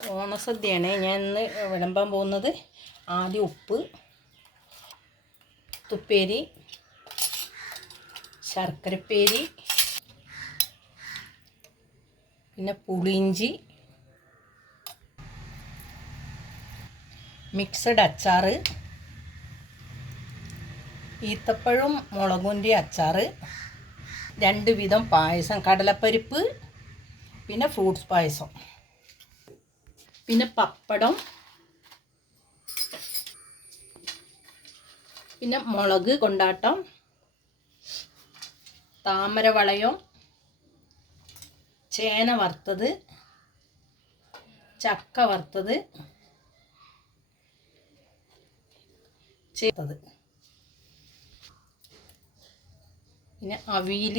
ഓണസദ്യയാണ്. ഞാൻ ഇന്ന് വിളമ്പാൻ പോകുന്നത് ആദ്യം ഉപ്പ് തുപ്പേരി ശർക്കരപ്പേരി പിന്നെ പുളിഞ്ചി മിക്സഡ് അച്ചാറ് ഈത്തപ്പഴം മുളകുന്റെ അച്ചാറ് രണ്ട് വിധം പായസം കടലപ്പരിപ്പ് പിന്നെ ഫ്രൂട്ട്സ് പായസം. പിന്നെ പപ്പടം. പിന്നെ മുളക് കൊണ്ടാട്ടം. താമര വളയം ചേന വറുത്തത്. ചക്ക വറുത്തത്. ചേർത്തത്. പിന്നെ അവിയിൽ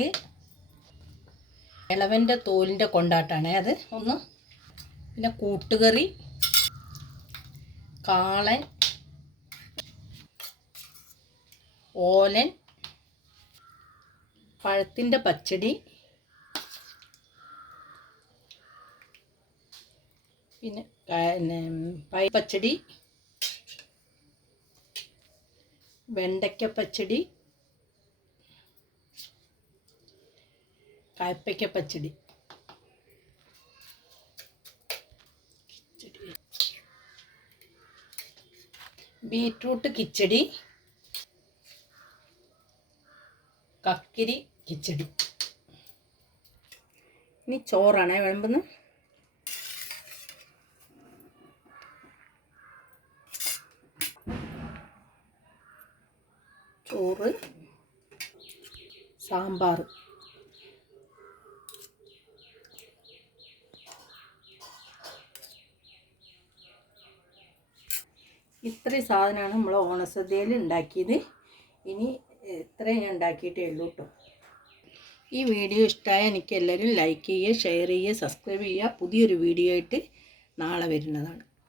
ഇളവന്റെ തോലിന്റെ കൊണ്ടാട്ടാണ് അത്. ഒന്ന് പിന്നെ കൂട്ടുകറി കാളൻ ഓലൻ പഴത്തിന്റെ പച്ചടി പിന്നെ ക- പിന്നെ പൈ പച്ചടി വെണ്ടയ്ക്ക പച്ചടി കായ്പയ്ക്ക പച്ചടി. ബീട്രൂട്ട് കിച്ചടി കക്കിരി കിച്ചടി. ഇനി ചോറാണ് വിളമ്പുന്ന ചോറ് സാമ്പാർ ഇത്രയും സാധനമാണ് നമ്മൾ ഓണസദ്യയിൽ ഉണ്ടാക്കിയത്. ഇനി ഇത്രയും ഞാൻ ഉണ്ടാക്കിയിട്ടേ ഉള്ളൂ കേട്ടോ. ഈ വീഡിയോ ഇഷ്ടമായ എനിക്ക് എല്ലാവരും ലൈക്ക് ചെയ്യുക ഷെയർ ചെയ്യുക സബ്സ്ക്രൈബ് ചെയ്യുക. പുതിയൊരു വീഡിയോ ആയിട്ട് നാളെ വരുന്നതാണ്.